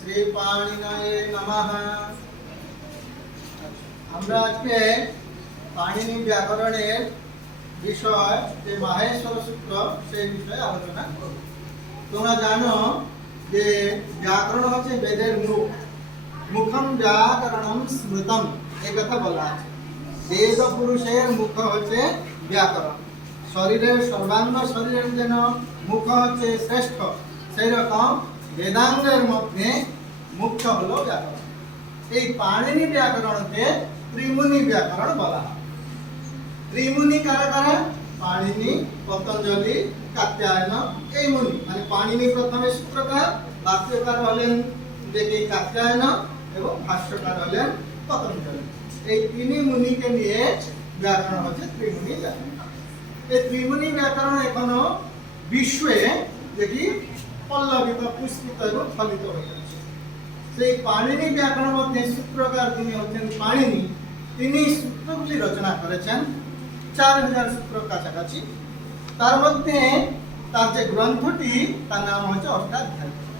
শ্রী পাণিনয়ে নমঃ। আমরা আজকে পাণিনি ব্যাকরণের বিষয় যে মাহেশ্বর সূত্র সেই বিষয়ে আলোচনা করব। তোমরা জানো যে ব্যাকরণ হচ্ছে বেদের মুখ। মুখম ব্যাকরণম স্মৃতম, এই কথা বলা আছে। বেদ পুরুষের মুখ হচ্ছে ব্যাকরণ। শরীরের সর্বাঙ্গ শরীরের যেন মুখ হচ্ছে শ্রেষ্ঠ, সেই রকম বেদাঙ্গের মধ্যে মুখ্য হলো ব্যাকরণ। এই পাণিনি ব্যাকরণকে ত্রিমুনি ব্যাকরণ বলা হয়। ত্রিমুনি কারা কারা? পাণিনি, পতঞ্জলি, কাত্যায়ন, এই মুনি। মানে পাণিনি প্রথমে সূত্রকার, ভাষ্যকার হলেন দেখি কাত্যায়ন এবং ভাষ্যকার হলেন পতঞ্জলি। এই তিন মুনিকে নিয়ে ব্যাকরণ হচ্ছে ত্রিমুনি ব্যাকরণ। এই ত্রিমুনি ব্যাকরণ এখনো বিশ্বে দেখি পল্লবিত, পুষ্পিত এবং ফলিত হয়ে যাচ্ছে। সেই পাণিনি ব্যাকরণ মধ্যে সূত্রকার তিনি হচ্ছেন পাণিনি। তিনি সূত্রগুলি রচনা করেছেন 4000 সূত্র কাছাকাছি। তার মধ্যে তার যে গ্রন্থটি তার নাম হচ্ছে অষ্টাধ্যায়ী।